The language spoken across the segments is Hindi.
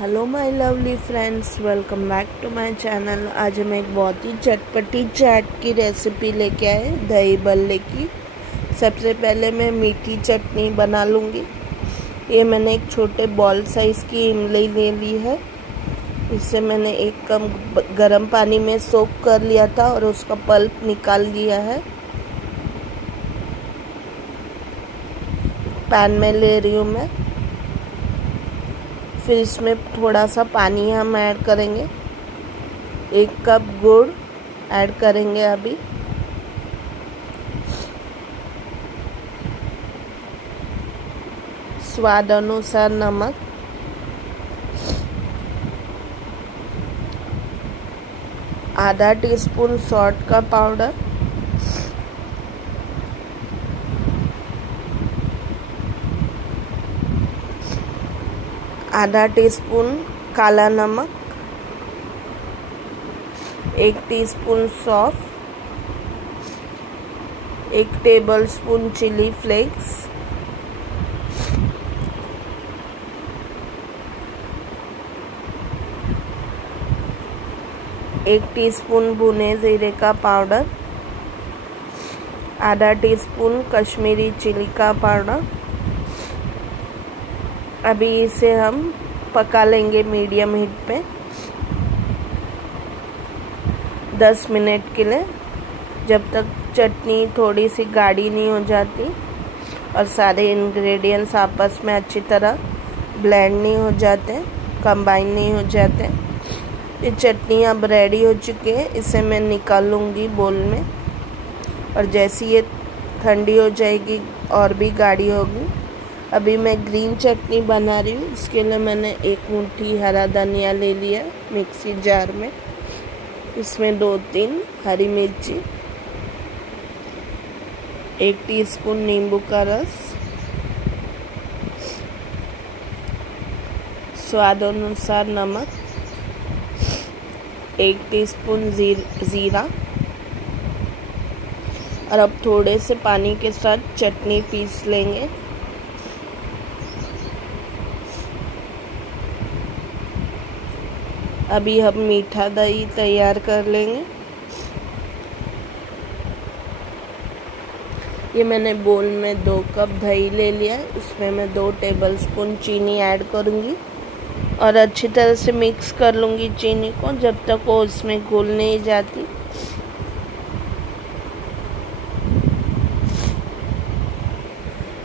Hello my lovely friends, welcome back to my channel. आज हम एक बहुत ही चटपटी चाट की रेसिपी लेके आए, दही बल्ले की। सबसे पहले मैं मीठी चटनी बना लूँगी। ये मैंने एक छोटे बॉल साइज़ की इमली ले ली है। इसे मैंने एक कप गर्म पानी में सोक कर लिया था और उसका पल्प निकाल लिया है। पैन में ले रही हूँ मैं। फिर इसमें थोड़ा सा पानी हम ऐड करेंगे। 1 कप गुड़ ऐड करेंगे अभी। स्वाद अनुसार नमक, आधा टीस्पून सॉल्ट का पाउडर, आधा टीस्पून काला नमक, 1 टीस्पून सौंफ, 1 टेबलस्पून चिली फ्लेक्स, एक टीस्पून भुने जीरे का पाउडर, आधा टीस्पून कश्मीरी चिली का पाउडर। अभी इसे हम पका लेंगे मीडियम हीट पे 10 मिनट के लिए, जब तक चटनी थोड़ी सी गाढ़ी नहीं हो जाती और सारे इंग्रेडिएंट्स आपस में अच्छी तरह ब्लेंड नहीं हो जाते, कंबाइन नहीं हो जाते। ये चटनी अब रेडी हो चुकी है। इसे मैं निकाल लूँगी बोल में, और जैसी ये ठंडी हो जाएगी और भी गाढ़ी होगी। अभी मैं ग्रीन चटनी बना रही हूँ। इसके लिए मैंने 1 मुट्ठी हरा धनिया ले लिया मिक्सी जार में। इसमें 2-3 हरी मिर्ची, 1 टीस्पून नींबू का रस, स्वाद अनुसार नमक, 1 टीस्पून जीरा, और अब थोड़े से पानी के साथ चटनी पीस लेंगे। अभी हम मीठा दही तैयार कर लेंगे। ये मैंने बोल में 2 कप दही ले लिया है। इसमें मैं 2 टेबलस्पून चीनी ऐड करूँगी और अच्छी तरह से मिक्स कर लूँगी चीनी को, जब तक वो इसमें घुल नहीं जाती।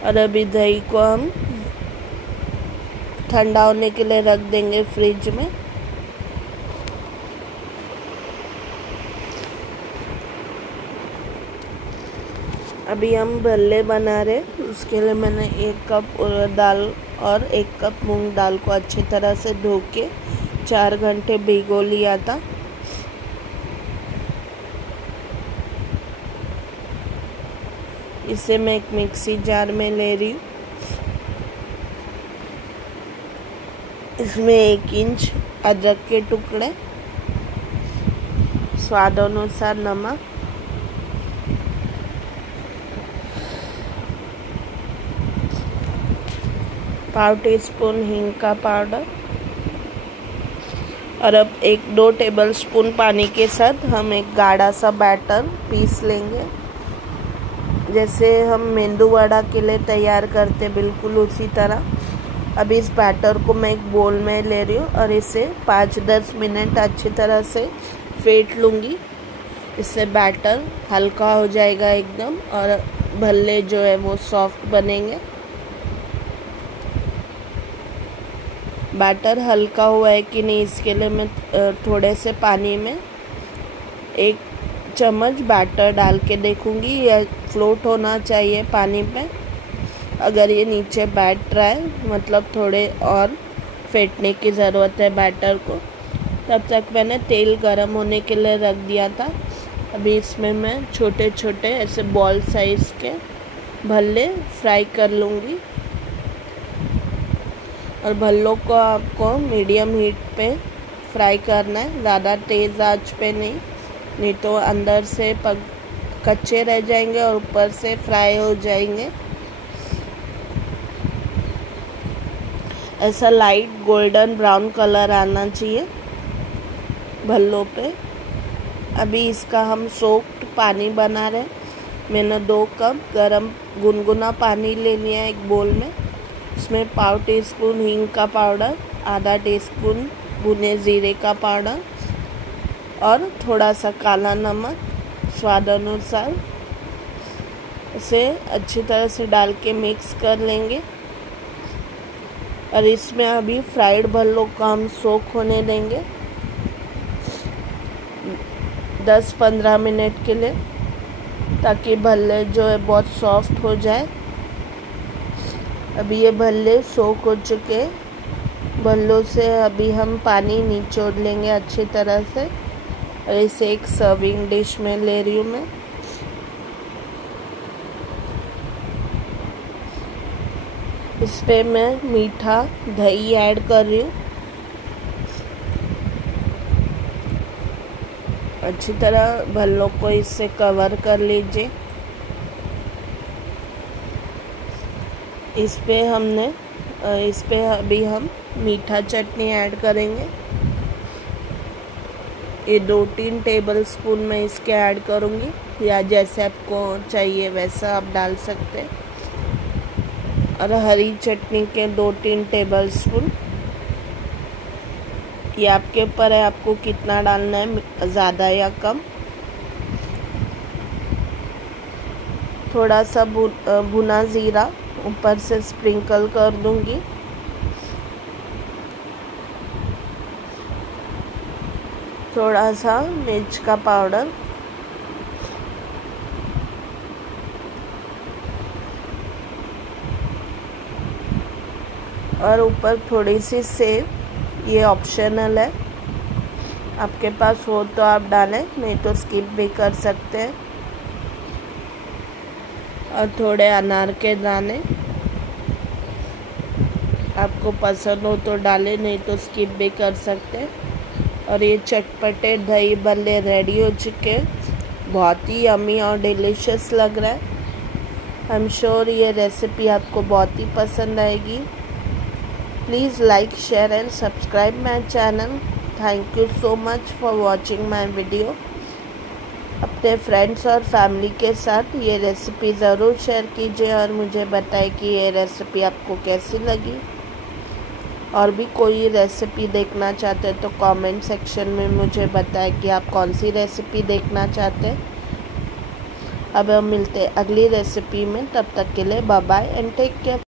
और अभी दही को हम ठंडा होने के लिए रख देंगे फ्रिज में। अभी हम भल्ले बना रहे। उसके लिए मैंने 1 कप उड़द दाल और 1 कप मूंग दाल को अच्छी तरह से धो के 4 घंटे भिगो लिया था। इसे मैं एक मिक्सी जार में ले रही हूँ। इसमें 1 इंच अदरक के टुकड़े, स्वाद अनुसार नमक, ½ टीस्पून हींग का पाउडर, और अब 1-2 टेबलस्पून पानी के साथ हम एक गाढ़ा सा बैटर पीस लेंगे। जैसे हम मेंदू वड़ा के लिए तैयार करते, बिल्कुल उसी तरह। अब इस बैटर को मैं एक बोल में ले रही हूँ और इसे 5-10 मिनट अच्छी तरह से फेंट लूँगी। इससे बैटर हल्का हो जाएगा एकदम, और भल्ले जो है वो सॉफ्ट बनेंगे। बैटर हल्का हुआ है कि नहीं, इसके लिए मैं थोड़े से पानी में 1 चम्मच बैटर डाल के देखूंगी। यह फ्लोट होना चाहिए पानी पे। अगर ये नीचे बैठ रहा है, मतलब थोड़े और फेंटने की ज़रूरत है बैटर को। तब तक मैंने तेल गरम होने के लिए रख दिया था। अभी इसमें मैं छोटे छोटे ऐसे बॉल साइज़ के भल्ले फ्राई कर लूँगी। और भल्लों को आपको मीडियम हीट पे फ्राई करना है, ज़्यादा तेज़ आंच पे नहीं तो अंदर से कच्चे रह जाएंगे और ऊपर से फ्राई हो जाएंगे। ऐसा लाइट गोल्डन ब्राउन कलर आना चाहिए भल्लों पे। अभी इसका हम सोक्ड पानी बना रहे हैं। मैंने 2 कप गरम गुनगुना पानी ले लिया एक बोल में। इसमें ½ टीस्पून हींग का पाउडर, ½ टीस्पून भुने जीरे का पाउडर और थोड़ा सा काला नमक स्वाद अनुसार। इसे अच्छी तरह से डाल के मिक्स कर लेंगे और इसमें अभी फ्राइड भल्लों को हम सोक होने देंगे 10-15 मिनट के लिए, ताकि भल्ले जो है बहुत सॉफ्ट हो जाए। अभी ये भल्ले सोक हो चुके। भल्लों से अभी हम पानी निचोड़ लेंगे अच्छी तरह से और इसे एक सर्विंग डिश में ले रही हूँ मैं। इस पे मैं मीठा दही ऐड कर रही हूँ। अच्छी तरह भल्लों को इससे कवर कर लीजिए। इस पे अभी हम मीठा चटनी ऐड करेंगे। ये 2-3 टेबल स्पून मैं इसके ऐड करूँगी, या जैसे आपको चाहिए वैसा आप डाल सकते हैं। और हरी चटनी के 2-3 टेबल स्पून। ये आपके ऊपर है आपको कितना डालना है, ज़्यादा या कम। थोड़ा सा भुना ज़ीरा ऊपर से स्प्रिंकल कर दूंगी। थोड़ा सा मिर्च का पाउडर और ऊपर थोड़ी सी सेव। ये ऑप्शनल है, आपके पास हो तो आप डालें, नहीं तो स्किप भी कर सकते हैं। और थोड़े अनार के दाने, आपको पसंद हो तो डालें, नहीं तो स्किप भी कर सकते हैं। और ये चटपटे दही भल्ले रेडी हो चुके हैं। बहुत ही यमी और डिलीशियस लग रहा है। आई एम श्योर ये रेसिपी आपको बहुत ही पसंद आएगी। Please like, share and subscribe my channel. Thank you so much for watching my video. अपने फ्रेंड्स और फैमिली के साथ ये रेसिपी ज़रूर शेयर कीजिए और मुझे बताएं कि ये रेसिपी आपको कैसी लगी। और भी कोई रेसिपी देखना चाहते हैं तो कमेंट सेक्शन में मुझे बताएं कि आप कौन सी रेसिपी देखना चाहते हैं। अब हम मिलते हैं अगली रेसिपी में, तब तक के लिए bye bye and take care.